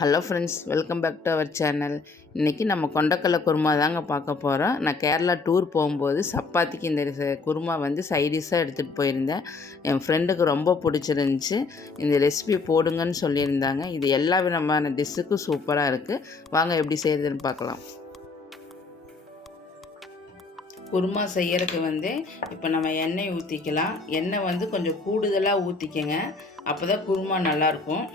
Hello friends, welcome back to our channel. இன்றைக்கி நம்ம கொண்டக்கடலை குருமா தாங்க பார்க்க போகிறோம். நான் கேரளா டூர் போகும்போது சப்பாத்திக்கு இந்த குருமா வந்து சைடிஷாக எடுத்துகிட்டு போயிருந்தேன். என் ஃப்ரெண்டுக்கு ரொம்ப பிடிச்சிருந்துச்சி. இந்த ரெசிபி போடுங்கன்னு சொல்லியிருந்தாங்க. இது எல்லா விதமான டிஷ்ஷுக்கும் சூப்பராக இருக்குது. வாங்க எப்படி செய்கிறதுன்னு பார்க்கலாம். குருமா செய்யறதுக்கு வந்து இப்போ நம்ம எண்ணெய் ஊற்றிக்கலாம். எண்ணெய் வந்து கொஞ்சம் கூடுதலாக ஊற்றிக்கங்க, அப்போ தான் குருமா நல்லாயிருக்கும்.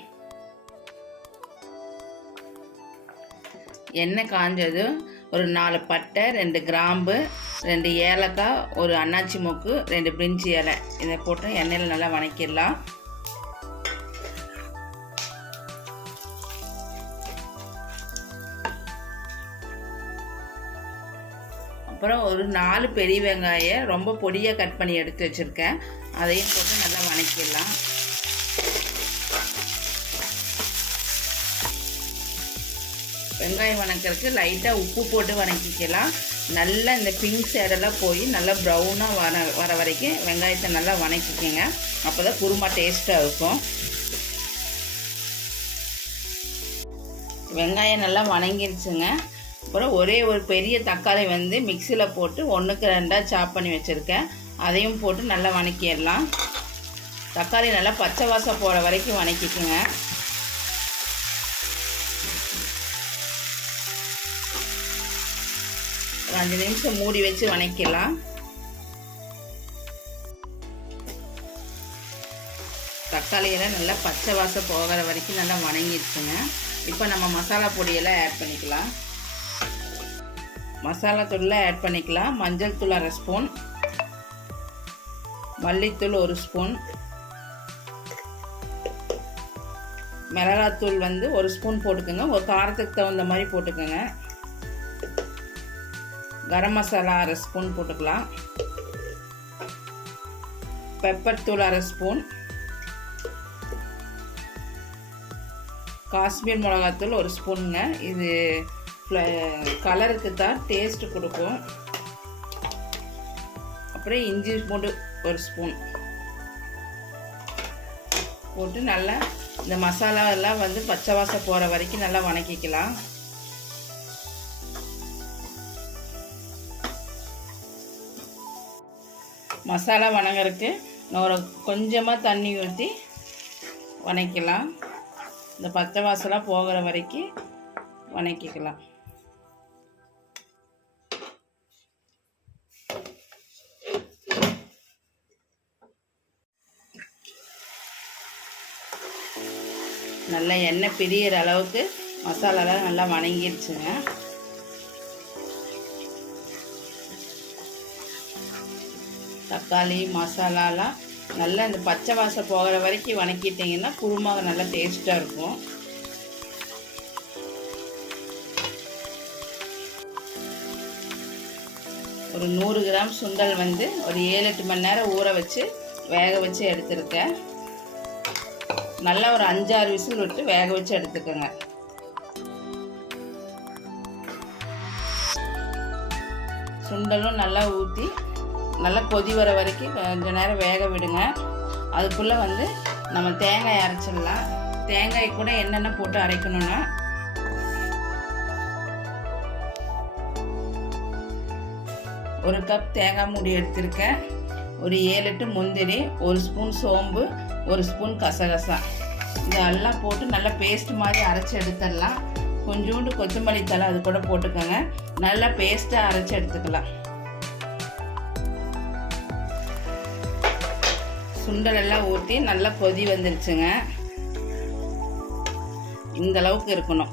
எண்ணெய் காஞ்சதும் ஒரு 4 பட்டை, 2 கிராம்பு, 2 ஏலக்காய், ஒரு அன்னாச்சி மொக்கு, 2 பிரிஞ்சி இலை இதை போட்டு எண்ணெயில் நல்லா வணக்கிடலாம். அப்புறம் ஒரு 4 பெரிய வெங்காயம் ரொம்ப பொடியாக கட் பண்ணி எடுத்து வச்சுருக்கேன். அதையும் போட்டு நல்லா வணக்கிடலாம். வெங்காயம் வணக்கிறதுக்கு லைட்டாக உப்பு போட்டு வணக்கிக்கலாம். நல்லா இந்த பிங்க் சைடெல்லாம் போய் நல்லா ப்ரௌனாக வர வரைக்கும் வெங்காயத்தை நல்லா வணக்கிக்கங்க. அப்போ தான் குருமா டேஸ்ட்டாக இருக்கும். வெங்காயம் நல்லா வணங்கிடுச்சுங்க. அப்புறம் ஒரே ஒரு பெரிய தக்காளி வந்து மிக்சியில் போட்டு 1க்கு 2 சாப் பண்ணி வச்சுருக்கேன். அதையும் போட்டு நல்லா வணக்கிடலாம். தக்காளி நல்லா பச்சை வாசம் போகிற வரைக்கும் வணக்கிக்குங்க. ஒரு 5 நிமிஷம் மூடி வச்சு வணக்கலாம். தக்காளியெல்லாம் நல்லா பச்சை வாசம் போகிற வரைக்கும் நல்லா வணங்கிடுச்சுங்க. இப்போ நம்ம மசாலா பொடியெல்லாம் ஆட் பண்ணிக்கலாம். மசாலா தூள்லாம் ஆட் பண்ணிக்கலாம். மஞ்சள் தூள் 1/2 ஸ்பூன், மல்லித்தூள் 1 ஸ்பூன், மிளகாத்தூள் வந்து 1 ஸ்பூன் போட்டுக்கோங்க. ஒரு காரத்துக்கு தகுந்த மாதிரி போட்டுக்கோங்க. கரம் மசாலா 1/2 ஸ்பூன் போட்டுக்கலாம். பெப்பர் தூள் 1/2 ஸ்பூன், காஷ்மீர் மிளகாத்தூள் 1 ஸ்பூனுங்க. இது கலருக்கு தான் டேஸ்ட்டு கொடுக்கும். அப்புறம் இஞ்சி பூண்டு 1 ஸ்பூன் போட்டு நல்லா இந்த மசாலா எல்லாம் வந்து பச்சை வாசம் போகிற வரைக்கும் நல்லா வணக்கிக்கலாம். மசாலா வணங்குறதுக்கு ஒரு கொஞ்சமாக தண்ணி ஊற்றி வணக்கலாம். இந்த பச்சை வாசலாக போகிற வரைக்கும் வணக்கிக்கலாம். நல்லா எண்ணெய் பிரியிற அளவுக்கு மசாலாலாம் நல்லா வணங்கிடுச்சுங்க. தக்காளி மசாலாலாம் நல்லா இந்த பச்சை வாசம் போகிற வரைக்கும் வணக்கிட்டிங்கன்னா குருமா நல்லா டேஸ்ட்டாக இருக்கும். ஒரு 100 கிராம் சுண்டல் வந்து ஒரு 7-8 மணி நேரம் ஊற வச்சு வேக வச்சு எடுத்துருக்கேன். நல்லா ஒரு 5-6 விசில் விட்டு வேக வச்சு எடுத்துக்கோங்க. சுண்டலும் நல்லா ஊற்றி நல்லா கொதி வர வரைக்கும் கொஞ்சம் நேரம் வேக விடுங்க. அதுக்குள்ளே வந்து நம்ம தேங்காய் அரைச்சிடலாம். தேங்காய் கூட என்னென்ன போட்டு அரைக்கணும்னா, ஒரு கப் தேங்காய் மூடி எடுத்திருக்கேன். ஒரு 7-8 முந்திரி, 1 ஸ்பூன் சோம்பு, 1 ஸ்பூன் கசகசா இதெல்லாம் போட்டு நல்லா பேஸ்ட் மாதிரி அரைச்சி எடுத்துடலாம். கொஞ்சோண்டு கொத்தமல்லி தழை அது கூட போட்டுக்கோங்க. நல்லா பேஸ்ட்டாக அரைச்சி எடுத்துக்கலாம். சுண்டல் எல்லாம் ஊற்றி நல்லா கொதி வந்துருச்சுங்க. இந்த அளவுக்கு இருக்கணும்.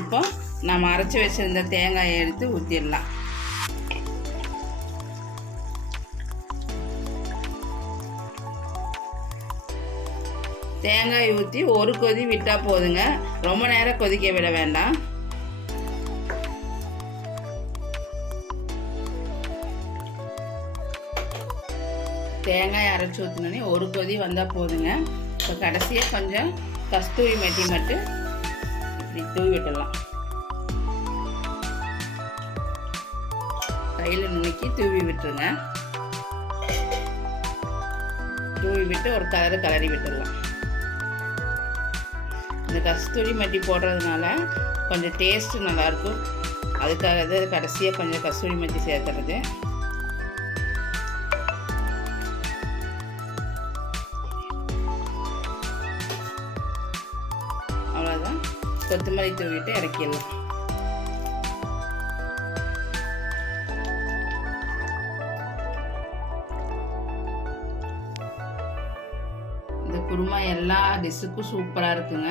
இப்போ நம்ம அரைச்சி வச்சிருந்த தேங்காயை எடுத்து ஊற்றிடலாம். தேங்காய் ஊற்றி ஒரு கொதி விட்டால் போதுங்க. ரொம்ப நேரம் கொதிக்க விட வேண்டாம். தேங்காய் அரைச்சி ஊற்றினோடனே ஒரு கொதி வந்தால் போதுங்க. இப்போ கடைசியாக கொஞ்சம் கஸ்தூரி மெட்டி மட்டும் இப்படி தூவி விட்டுடலாம். கையில் நுணுக்கி தூவி விட்டுருங்க. தூவி விட்டு ஒரு கலரி விட்டுடலாம். இந்த கஸ்தூரி மெட்டி போடுறதுனால கொஞ்சம் டேஸ்ட்டு நல்லாயிருக்கும். அதுக்காக தான் கடைசியாக கொஞ்சம் கஸ்தூரி மெட்டி சேர்த்துறது. அவ்வளோதான், கொத்தமல்லி தூவிட்டு இறக்கிடலாம். இந்த குருமா எல்லா டிஷ்ஷுக்கும் சூப்பராக இருக்குங்க.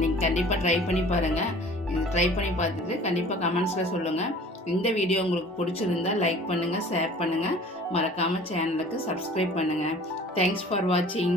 நீங்கள் கண்டிப்பாக ட்ரை பண்ணி பாருங்கள். இது ட்ரை பண்ணி பார்த்துட்டு கண்டிப்பாக கமெண்ட்ஸில் சொல்லுங்கள். இந்த வீடியோ உங்களுக்கு பிடிச்சிருந்தா லைக் பண்ணுங்கள், ஷேர் பண்ணுங்கள், மறக்காமல் சேனலுக்கு சப்ஸ்கிரைப் பண்ணுங்கள். தேங்க்ஸ் ஃபார் வாட்சிங்.